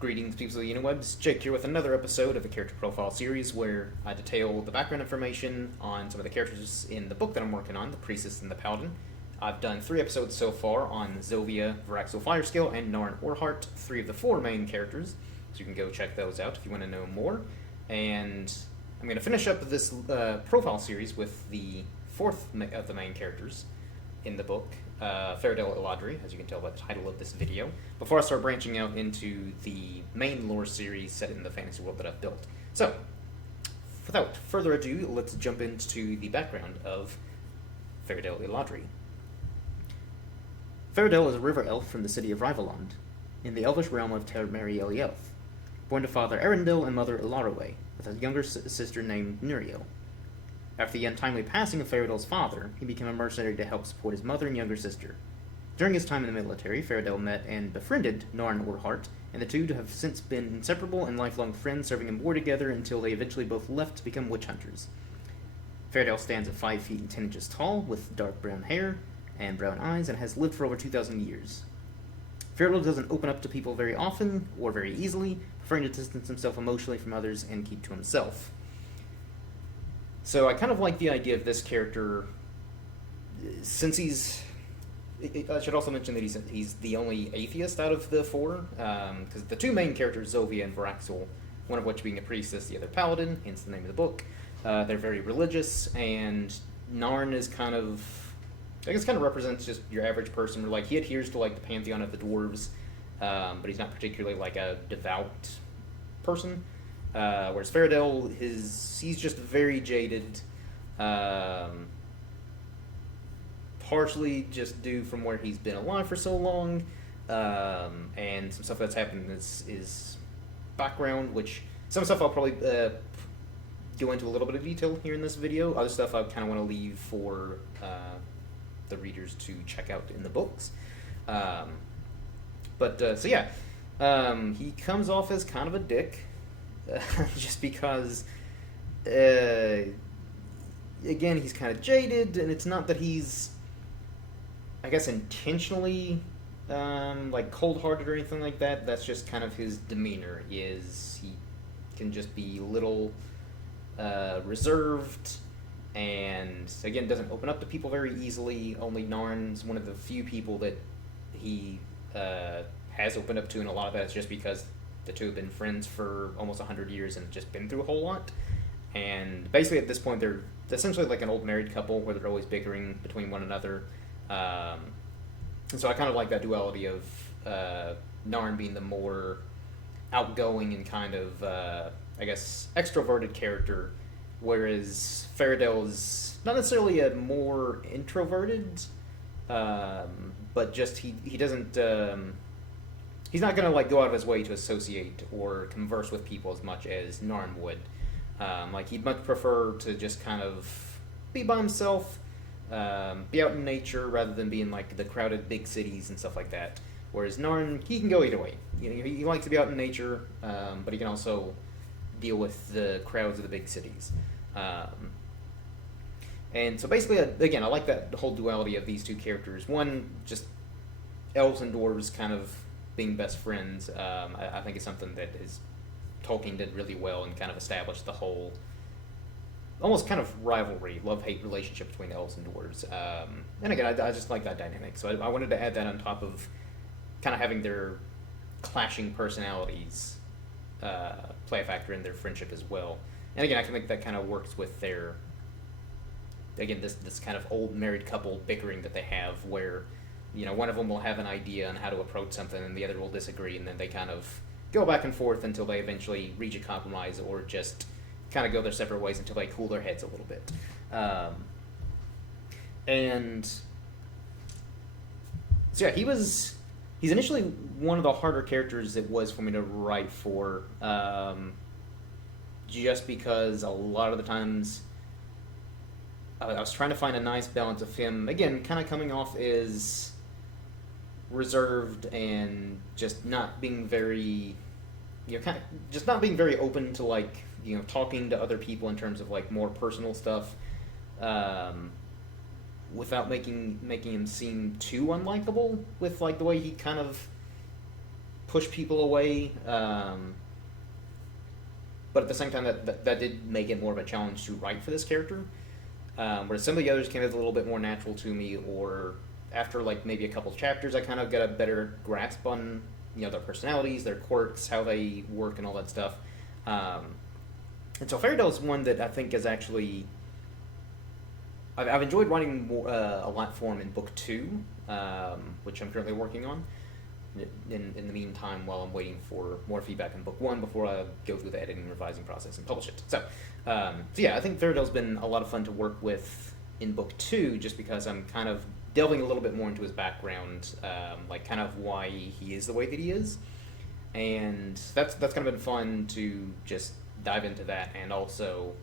Greetings, people of the interwebs. Jake here with another episode of the Character Profile series where I detail the background information on some of the characters in the book that I'm working on, The Priestess and the Paladin. I've done 3 episodes so far on Zovia, Varaxel Firescale, and Narn Orhart, 3 of the 4 main characters, so you can go check those out if you want to know more. And I'm going to finish up this profile series with the 4th of the main characters in the book, Faradel Eladri, as you can tell by the title of this video, before I start branching out into the main lore series set in the fantasy world that I've built. So, without further ado, let's jump into the background of Faradel Eladri. Faradel is a river elf from the city of Rivaland, in the elvish realm of Ter Meri Elielth, born to father Arundel and mother Ilarowe, with a younger sister named Nuriel. After the untimely passing of Faradel's father, he became a mercenary to help support his mother and younger sister. During his time in the military, Faradel met and befriended Narn Orhart, and the two have since been inseparable and lifelong friends, serving in war together until they eventually both left to become witch hunters. Faradel stands at 5 feet and 10 inches tall, with dark brown hair and brown eyes, and has lived for over 2,000 years. Faradel doesn't open up to people very often or very easily, preferring to distance himself emotionally from others and keep to himself. So I kind of like the idea of this character, since I should also mention that he's the only atheist out of the 4, because the 2 main characters, Zovia and Varaxel, one of which being a priestess, the other paladin, hence the name of the book, they're very religious, and Narn is kind of represents just your average person, where like he adheres to like the pantheon of the dwarves, but he's not particularly like a devout person. Whereas Faradel, he's just very jaded, partially just due from where he's been alive for so long, and some stuff that's happened in his background, which some stuff I'll probably go into a little bit of detail here in this video. Other stuff I kind of want to leave for the readers to check out in the books. So yeah, he comes off as kind of a dick. Just because, again, he's kind of jaded, and it's not that he's, I guess, intentionally, like, cold-hearted or anything like that. That's just kind of his demeanor, he can just be a little, reserved, and, again, doesn't open up to people very easily. Only Narn's one of the few people that he, has opened up to, and a lot of that is just because the 2 have been friends for almost 100 years and just been through a whole lot. And basically at this point, they're essentially like an old married couple where they're always bickering between one another. And so I kind of like that duality of Narn being the more outgoing and kind of, I guess, extroverted character, whereas Faradel is not necessarily a more introverted, but just he doesn't... he's not going to like go out of his way to associate or converse with people as much as Narn would. Like he'd much prefer to just kind of be by himself, be out in nature rather than be in like the crowded big cities and stuff like that. Whereas Narn, he can go either way. You know, he likes to be out in nature, but he can also deal with the crowds of the big cities. And so basically, again, I like that whole duality of these 2 characters. One, just elves and dwarves kind of being best friends. I think it's something that Tolkien did really well and kind of established the whole almost kind of rivalry, love-hate relationship between elves and dwarves. And again, I just like that dynamic. So I wanted to add that on top of kind of having their clashing personalities play a factor in their friendship as well. And again, I think that kind of works with their, again, this kind of old married couple bickering that they have where, you know, one of them will have an idea on how to approach something and the other will disagree, and then they kind of go back and forth until they eventually reach a compromise or just kind of go their separate ways until they cool their heads a little bit. And so yeah, he's initially one of the harder characters it was for me to write for, just because a lot of the times I was trying to find a nice balance of him, again, kind of coming off as reserved and just not being very, you know, kind of just not being very open to like, you know, talking to other people in terms of like more personal stuff, without making him seem too unlikable with like the way he kind of push people away, but at the same time, that did make it more of a challenge to write for this character. Whereas some of the others came as a little bit more natural to me, or after like maybe a couple chapters, I kind of got a better grasp on their personalities, their quirks, how they work, and all that stuff. And so Faradel is one that I think is actually I've enjoyed writing a lot for him in book 2, which I'm currently working on. In the meantime, while I'm waiting for more feedback in book 1 before I go through the editing and revising process and publish it. So yeah, I think Faradel's been a lot of fun to work with in book 2, just because I'm kind of delving a little bit more into his background, like kind of why he is the way that he is, and that's kind of been fun to just dive into that, and also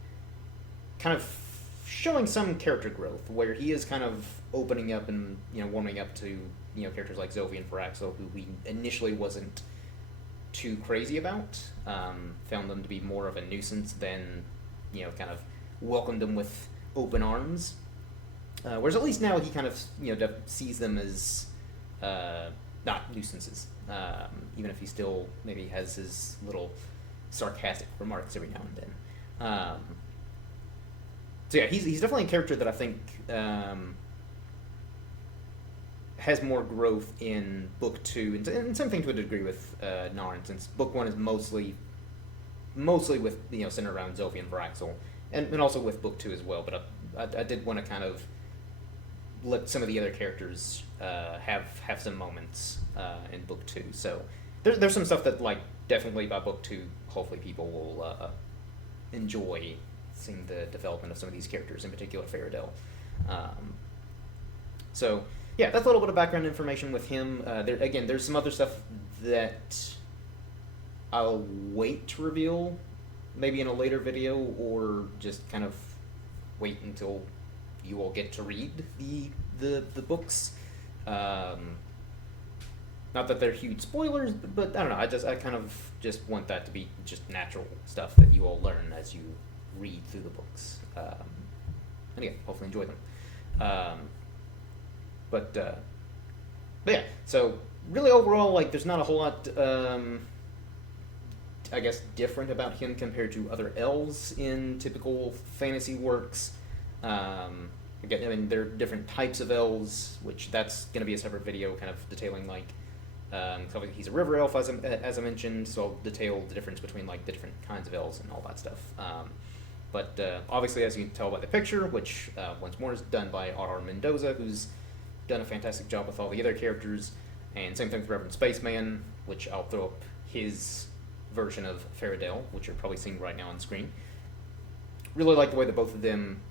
kind of showing some character growth where he is kind of opening up and warming up to characters like Zoe and Faraxel, who we initially wasn't too crazy about. Found them to be more of a nuisance than kind of welcomed them with open arms. Whereas at least now he kind of sees them as not nuisances, even if he still maybe has his little sarcastic remarks every now and then. So yeah, he's definitely a character that I think has more growth in book 2, and same thing to a degree with Narn, since book 1 is mostly with centered around Zoe and Varaxel, and also with book 2 as well. But I did want to kind of let some of the other characters have some moments in book 2. So there's some stuff that, like, definitely by book 2, hopefully people will enjoy seeing the development of some of these characters, in particular Faradel. So yeah, that's a little bit of background information with him. There's some other stuff that I'll wait to reveal, maybe in a later video, or just kind of wait until you all get to read the books. Not that they're huge spoilers, but I don't know. I kind of just want that to be just natural stuff that you all learn as you read through the books. And again, hopefully enjoy them. But yeah, so really overall, like, there's not a whole lot, I guess, different about him compared to other elves in typical fantasy works. Again, I mean, there are different types of elves, which that's going to be a separate video kind of detailing, like, he's a river elf, as I mentioned, so I'll detail the difference between, like, the different kinds of elves and all that stuff. But obviously, as you can tell by the picture, which once more is done by R.R. Mendoza, who's done a fantastic job with all the other characters, and same thing with Reverend Spaceman, which I'll throw up his version of Faradel, which you're probably seeing right now on screen. Really like the way that both of them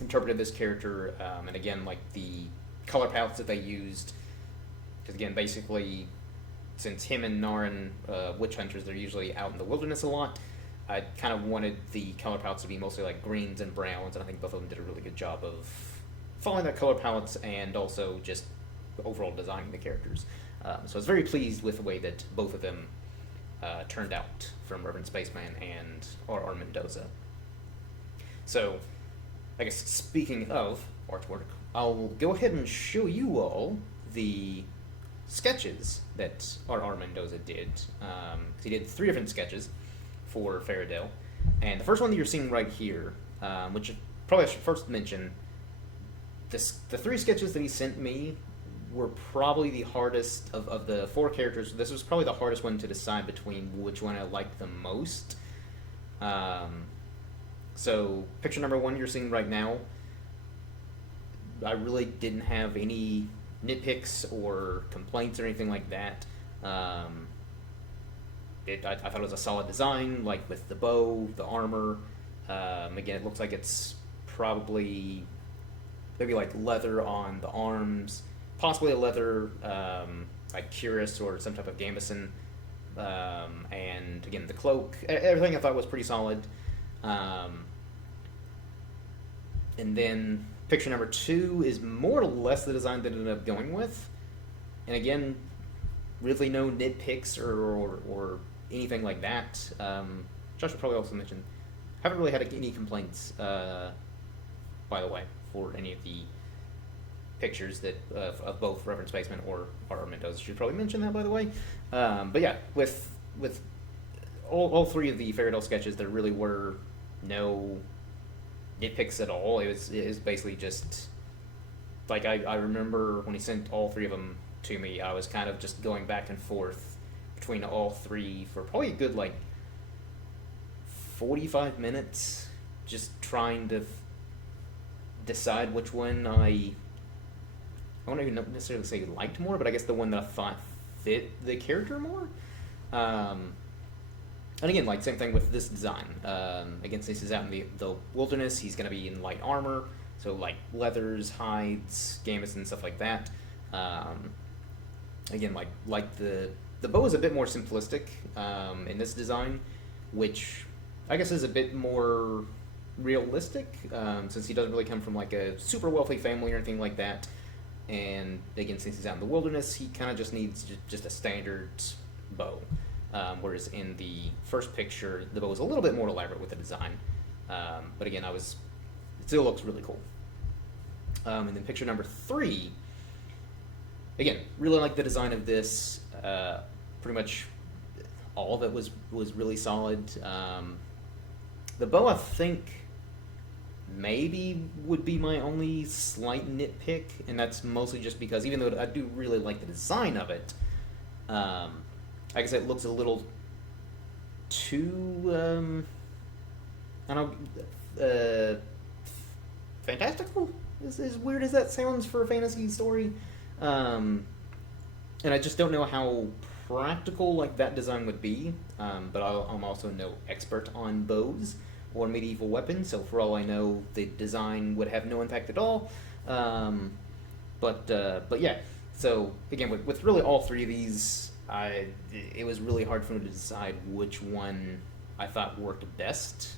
interpreted this character, and again, like the color palettes that they used, because again, basically, since him and Narn, witch hunters, they're usually out in the wilderness a lot, I kind of wanted the color palettes to be mostly like greens and browns, and I think both of them did a really good job of following that color palettes and also just overall designing the characters. So I was very pleased with the way that both of them turned out, from Reverend Spaceman and R.R. Mendoza. So, I guess speaking of artwork, I'll go ahead and show you all the sketches that R.R. Mendoza did. He did 3 different sketches for Faradel, and the first one that you're seeing right here, which probably I should first mention, the 3 sketches that he sent me were probably the hardest of the 4 characters. This was probably the hardest one to decide between which one I liked the most. So picture number 1 you're seeing right now, I really didn't have any nitpicks or complaints or anything like that. I thought it was a solid design, like with the bow, the armor. Again, it looks like it's probably maybe like leather on the arms, possibly a leather like cuirass or some type of gambeson. And again, the cloak, everything I thought was pretty solid. And then picture number 2 is more or less the design that I ended up going with. And again, really no nitpicks or anything like that. Josh would probably also mention, haven't really had any complaints, by the way, for any of the pictures that of both Reverend Spaceman or R.R. Mendoza. Should probably mention that, by the way. But yeah, with all three of the Faradel sketches, there really were no nitpicks at all. It was basically just like I remember when he sent all three of them to me, I was kind of just going back and forth between all three for probably a good like 45 minutes, just trying to decide which one I won't even necessarily say liked more, but I guess the one that I thought fit the character more. And again, like, same thing with this design. Again, since he's out in the wilderness, he's going to be in light armor, so like leathers, hides, gambits, and stuff like that. Again, like the bow is a bit more simplistic in this design, which I guess is a bit more realistic, since he doesn't really come from like a super wealthy family or anything like that. And again, since he's out in the wilderness, he kind of just needs just a standard bow. Whereas in the first picture, the bow is a little bit more elaborate with the design. But again, it still looks really cool. And then picture number 3, again, really like the design of this. Pretty much all of it was really solid. The bow, I think, maybe would be my only slight nitpick, and that's mostly just because even though I do really like the design of it, I guess it looks a little too, I don't know, fantastical? As weird as that sounds for a fantasy story. And I just don't know how practical like that design would be, but I'm also no expert on bows or medieval weapons, so for all I know, the design would have no impact at all. But yeah, so again, with really all three of these, it was really hard for me to decide which one I thought worked best.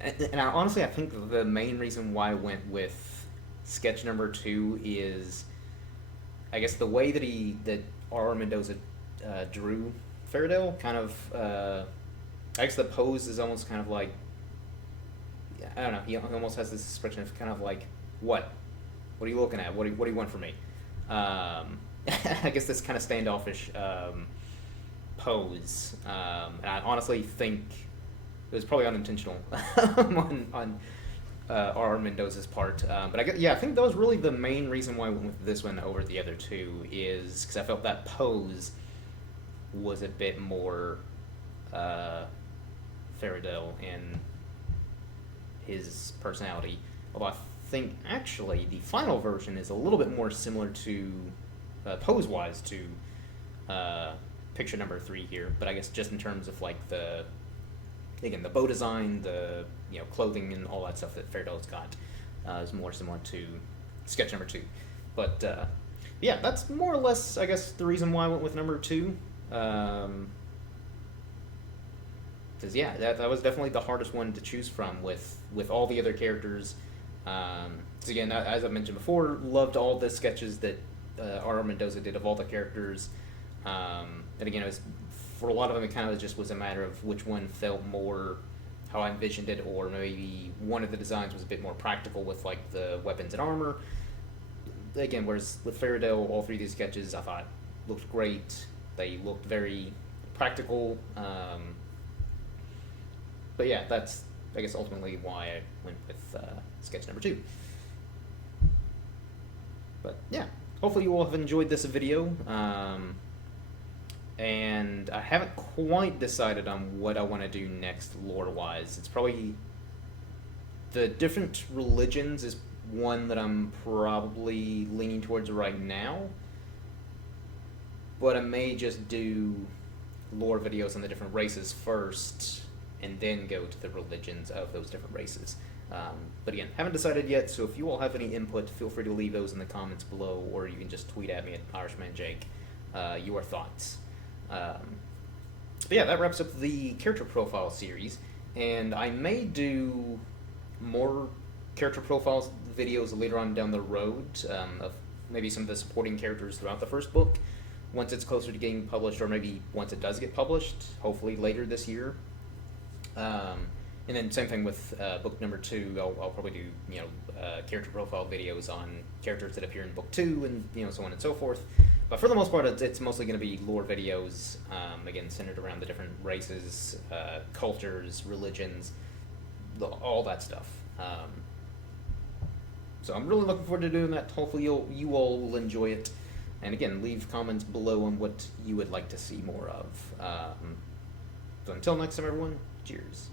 And honestly, I think the main reason why I went with sketch number 2 is, I guess, the way that R.R. Mendoza drew Faradel, kind of, I guess the pose is almost kind of like, I don't know, he almost has this expression of kind of like, what are you looking at? What do you want from me? I guess this kind of standoffish pose, and I honestly think it was probably unintentional on R.R. Mendoza's part. But I think that was really the main reason why I went with this one over the other two, is because I felt that pose was a bit more Faradel in his personality. Although I think actually the final version is a little bit more similar to pose-wise to picture number 3 here, but I guess just in terms of like the bow design, the clothing and all that stuff that Faradel's got is more similar to sketch number 2. But yeah, that's more or less, I guess, the reason why I went with number 2. Because yeah, that was definitely the hardest one to choose from with all the other characters. So again, as I mentioned before, loved all the sketches that R.R. Mendoza did of all the characters. And again, it was, for a lot of them, it kind of just was a matter of which one felt more how I envisioned it, or maybe one of the designs was a bit more practical with like the weapons and armor. Again, whereas with Faradel, all three of these sketches I thought looked great. They looked very practical. But yeah, that's, I guess, ultimately why I went with sketch number 2. But yeah, hopefully you all have enjoyed this video. And I haven't quite decided on what I want to do next lore-wise. It's probably the different religions is one that I'm probably leaning towards right now. But I may just do lore videos on the different races first, and then go to the religions of those different races. But again, haven't decided yet, so if you all have any input, feel free to leave those in the comments below, or you can just tweet at me at IrishmanJake your thoughts. But yeah, that wraps up the character profile series, and I may do more character profiles videos later on down the road, of maybe some of the supporting characters throughout the first book, once it's closer to getting published, or maybe once it does get published, hopefully later this year. And then same thing with book number 2. I'll probably do character profile videos on characters that appear in book 2, and so on and so forth. But for the most part, it's mostly going to be lore videos. Again, centered around the different races, cultures, religions, all that stuff. So I'm really looking forward to doing that. Hopefully you all will enjoy it. And again, leave comments below on what you would like to see more of. So until next time, everyone, cheers.